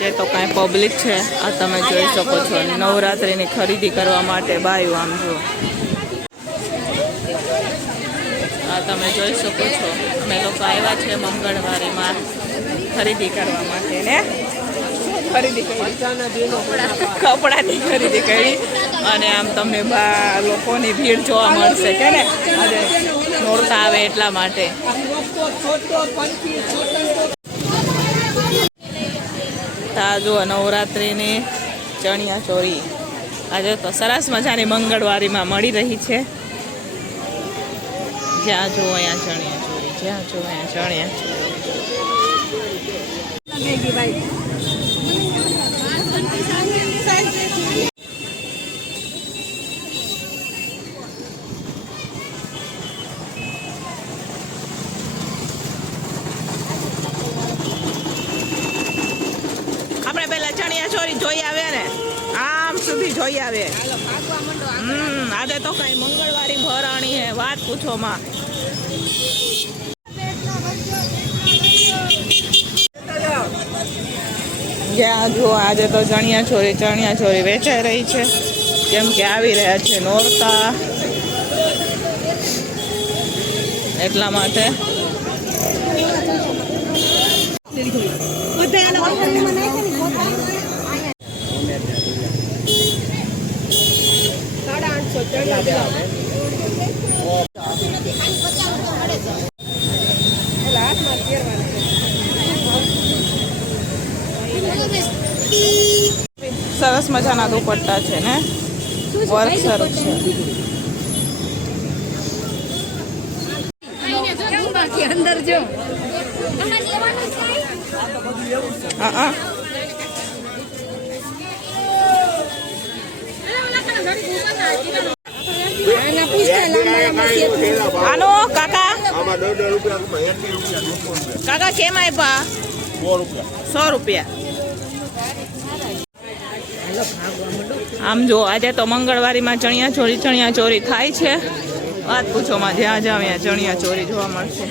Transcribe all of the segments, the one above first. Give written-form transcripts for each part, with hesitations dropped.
આજે તો કાંઈ પબ્લિક છે, આ તમે જોઈ શકો છો. નવરાત્રિની ખરીદી કરવા માટે બાયું આમ જુઓ, આ તમે જોઈ શકો છો. અમે લોકો આવ્યા છે મંગળવારીમાં ખરીદી કરવા માટે ને ખરીદી કરી, કપડાની ખરીદી કરી. અને આમ તમને લોકોની ભીડ જોવા મળશે કે ને, આજે નોરતા આવે એટલા માટે. આ જુઓ નવરાત્રિની ચણિયા ચોરી આજે તો સરસ મજાની મંગળવારીમાં મળી રહી છે. જ્યાં જુઓ અહીંયા ચણિયા ચોરી, જ્યાં જુઓ અહીંયા ચણિયા ચોરી. આપણે પેલા ચણિયા ચોરી જોઈ આવે ને, આમ સુધી જોઈ આવે. આજે તો કઈ મંગળવારી ભરાણી હે, વાત પૂછો માં. જ્યાં જુઓ આજે તો ચણિયા ચોરી વેચાઈ રહી છે, કેમ કે આવી રહ્યા છે નોરતા એટલા માટે. સરસ મજાના દુપટ્ટા છે ને, વર્ક સરસ છે. અંદર જો આનો કાકા કાકા કેમ આપ્યા? 100 રૂપિયા. આમ જો આજે તો મંગળવારીમાં ચણિયા ચોરી થાય છે, વાત પૂછોમાં. જ્યાં જાવ ત્યાં ચણિયા ચોરી જોવા મળશે.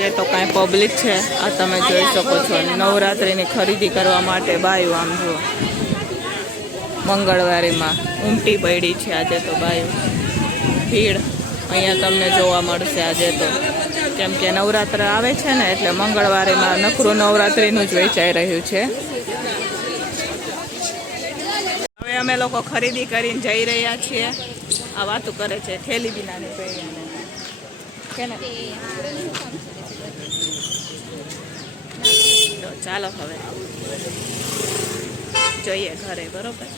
આજે તો કાંઈ પબ્લિક છે, આ તમે જોઈ શકો છો. નવરાત્રિની ખરીદી કરવા માટે બાયું આમ જુઓ, મંગળવારીમાં ઉમટી પડી છે આજે તો બાયું. ભીડ અહીંયા તમને જોવા મળશે આજે તો, કેમ કે નવરાત્ર આવે છે ને, એટલે મંગળવારીમાં નકરું નવરાત્રિનું જ વેચાઈ રહ્યું છે. હવે અમે લોકો ખરીદી કરીને જઈ રહ્યા છીએ. આ વાતું કરે છે, થેલી બી નાની પડી કે ને. ચાલો હવે જોઈએ ઘરે, બરોબર.